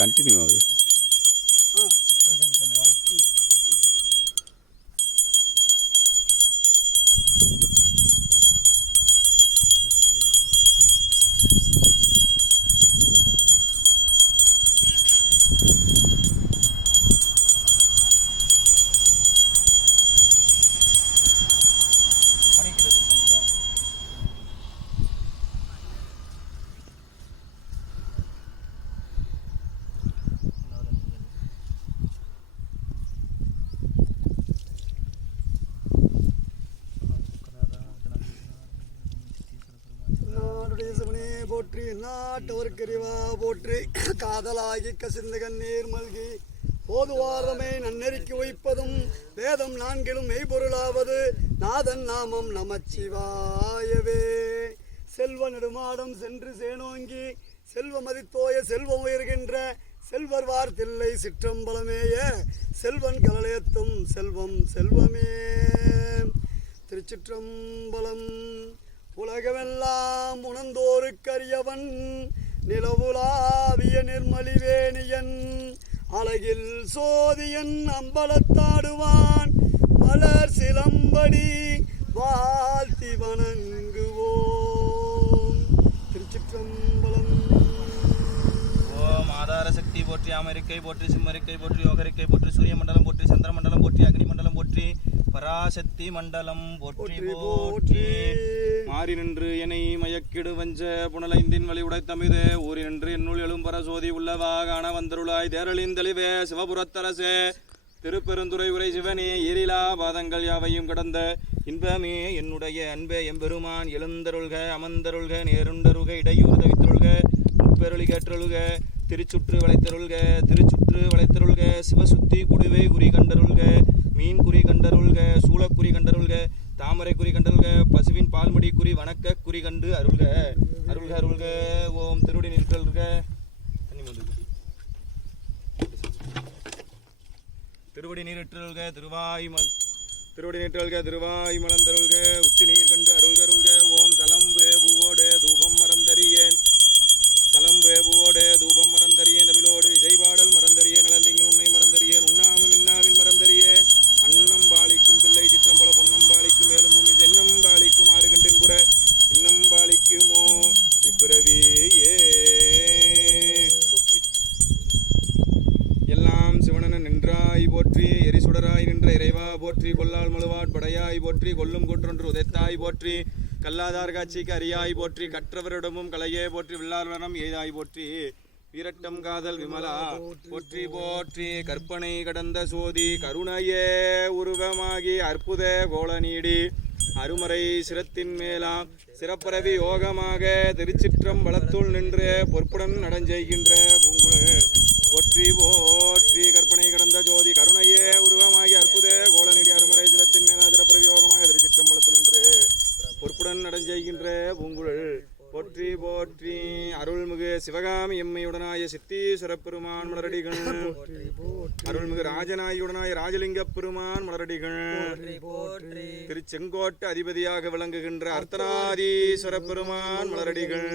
Continue ஆகுது. போற்றி நாட்டவர்க்கறிவா போற்றி காதலாகி கசிந்த கண்ணீர் மல்கி போதுவாரமே நன்னெறிக்கு வைப்பதும் வேதம் நான்கிலும் மெய்பொருளாவது நாதன் நாமம் நமச்சிவாயவே. செல்வ நெடுமாடம் சென்று சேனோங்கி செல்வ மதித்தோய செல்வம் உயர்கின்ற செல்வர் வார்த்தில்லை சிற்றம்பலமேய செல்வன் கலயத்தும் செல்வம் செல்வமே. திருச்சிற்றம்பலம். உலகமெல்லாம் உணர்ந்தோருக்கரியவன் நிலவுலாவிய நிர்மலிவேணியன் அழகில் சோதியன் அம்பலத்தாடுவான் மலர் சிலம்படி வாழ்த்தி வணங்குவோம். திருச்சிற்றம்பலம். ஓம் ஆதார சக்தி போற்றி, அமெரிக்கை போற்றி, சிம்மரிக்கை போற்றி, யோகரிக்கை போற்றி, சூரிய மண்டலம் போற்றி, சந்திர மண்டலம் போற்றி, அக்னி மண்டலம் போற்றி, பராசக்தி மண்டலம் போற்றி போற்றி. மாறி நின்று என்னை மயக்கிடு வஞ்ச புனலைந்தின் வழி உடைத்தமிதே ஊறி நின்று என்னுள் எழும்பர சோதி உள்ளவாகான வந்தருளாய் தேரலின் தெளிவே சிவபுரத்தரசே திருப்பெருந்துறை உரை சிவனே ஏரிலா பாதங்கள் யாவையும் கடந்த இன்பமே என்னுடைய அன்பே எம்பெருமான் எழுந்தருள்க அமர்ந்தருள்க நேருண்டருள்க இடையூறு தவித்தருள்க முப்பெருளி கேற்றருள்க திருச்சுற்று வளைத்தருள்க திருச்சுற்று வளைத்தருள்க சிவசுத்தி குடுவை குறி கண்டருள்க மீன் குறி கண்டருள்க சூளக்குறி கண்டருள்க தாமரை குறி கண்டருள்க பசுவின் பால்முடி குறி வணக்க குறி கண்டு அருள்க அருள்க அருள்க. ஓம் திருடி நிற்கல்க திருவடி நீரிற்றல்க திருவடி நீற்றல்க திருவாய் மலர்ந்தருள்க உச்சி நீர் கண்டு அருள்க அருள்க. ஓம் சலம்பே பூவோடு தூபம் மறந்தறியேன் சலம்பே பூவோடு தூபம் மறந்தறியேன் தமிழோடு இசைபாடல் மறந்தறியேன் நலந்தீங்கள் உன்னை மறந்தறியேன் உண்ணாமும் இன்னாவின் மறந்தறியேன் அன்னம் பாலிக்கும் தில்லை சிற்றம்பல பொன்னம் பாலிக்கும் மேலும் பூமி தென்னம் பாலிக்கும் ஆறு கண்டின் புற இன்னம் பாலிக்குமோ இப்பிறவியே போற்றி. எல்லாம் சிவனன நின்றாய் போற்றி எரிசுடராய் நின்ற இறைவா போற்றி கொல்லால் மழுவாட் படையாய் போற்றி கொல்லும் கூற்றொன்று உதைத்தாய் போற்றி கல்லாதார் காட்சிக்கு அரியாய் போற்றி கற்றவரிடமும் கலையே போற்றி வில்லார்வனம் எய்தாய் போற்றி வீரட்டம் காதல் விமலா போற்றி போற்றி. கற்பனை கடந்த சோதி கருணையே உருவமாகி அற்புத கோல நீடி அருமறை சிரத்தின் மேலாம் சிறப்பரவி யோகமாக திருச்சிற்றம்பலத்துள் நின்று பொற்புடன் நடஞ்செய்கின்ற பூங்குழல் போற்றி போற்றி. கற்பனை கடந்த ஜோதி கருணையே உருவமாகி அற்புத கோல நீடி அருமறை சிரத்தின் மேலாம் சிறப்பரவி யோகமாக திருச்சிற்றம்பலத்துள் நின்று பொற்புடன் நடஞ்செய்கின்ற பூங்குழல் போற்றி போற்றி. அருள்மிகு சிவகாமி எம்மையுடனாய சித்தீஸ்வர பெருமான் மலரடிகள் அருள்மிகு ராஜநாயுடனாய ராஜலிங்க பெருமான் மலரடிகள் திருச்செங்கோட்டு அதிபதியாக விளங்குகின்ற அர்த்தநாதீஸ்வர பெருமான் மலரடிகள்.